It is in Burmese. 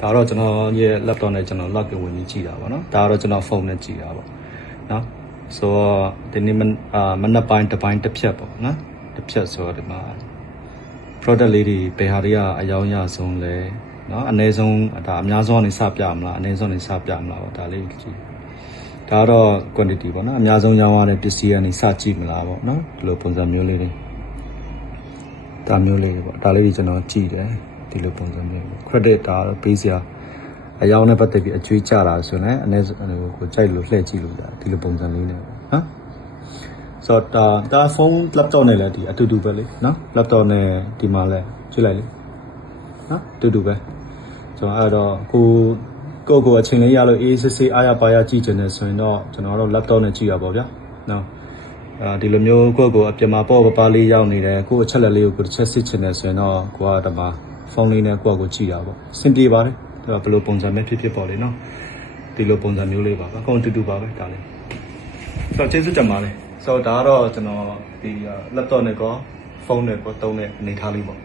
ဒါတော့ကျွန်တော်ရဲ့ laptop နဲ့ကျွန်တော် log in ဝင်ပြီးကြည့်တာပေါ့နော်ဒါကတော့ကျွန်တော်ဖုန်းနဲ့ကြည့်တာပေါ့နော်ဆိုတော့ဒီနေ့မနက်ပိုင်းတစ်ပိုင်းတစ်ဖြတ်ပေါ့နော်တစ်ဖြတ်ဆိုတော့ဒီမှာ product လေးတွေဘယ်ဟာတွေကအယောင်ရဆုံးလဲနော်အနည်းဆုံးဒါအများဆုံးနေစပြမလားအနည်းဆုံးနေစပြမလားပေါ့ဒါလေးကြည့်ဒါတော့ quantity ပေါ့နော်အများဆုံးရောင်းရတဲ့ပစ္စည်းကနေစကြည့်မလားပေါ့နော်ဒီလိုပုံစံမျိုးလေးတွေဒါမျိုးလေးပေါ့ဒါလေးတွေကျွန်တော်ကြည့်တယ် ဒီလိုပုံစံမျိုးပေါ့ credit ဒါတော့ပေးစရာအယောင်နဲ့ပတ်သက်ပြီးအကျွေးကြတာဆိုရင်လည်းအနည်းဆုံးဟိုကိုကြိုက်လို့လှည့်ကြည့်လို့ရတယ်ဒီလိုပုံစံလေးနဲ့ပေါ့နော်ဆိုတော့ဒါဒါဖုန်း laptop နဲ့လည်းဒီအတူတူပဲလေနော် laptop နဲ့ဒီမှာလည်းကြည့်လိုက်လေနော်အတူတူပဲကျွန်တော်အဲ့တော့ကိုကိုကိုအချိန်လေးရလို့အေးစစ်စစ်အားရပါရကြည့်ချင်တယ်ဆိုရင်တော့ကျွန်တော်တို့ laptop နဲ့ကြည့်ရပါဗျာနော်အဲဒီလိုမျိုးကိုကိုအပြမပေါ့ပပလေးရောက်နေတယ်ကိုအချက်လက်လေးကိုကိုတစ်ချက်စစ်ချင်တယ်ဆိုရင်တော့ကိုကတမ ဖုန်းလေးနဲ့ကိုကကိုကြည့်ရပါစင်ပြေပါတယ်ဒါဘယ်လိုပုံစံမျိုးဖြစ်ဖြစ်ပေါ့လေနော်ဒီလိုပုံစံမျိုးလေးပါအကုန်အတူတူပါပဲဒါလေးဆိုတော့ကျေးဇူးတင်ပါတယ်ဆိုတော့ဒါကတော့ကျွန်တော်ဒီ laptop နဲ့ကောဖုန်းနဲ့ကောသုံးတဲ့အနေထားလေးပေါ့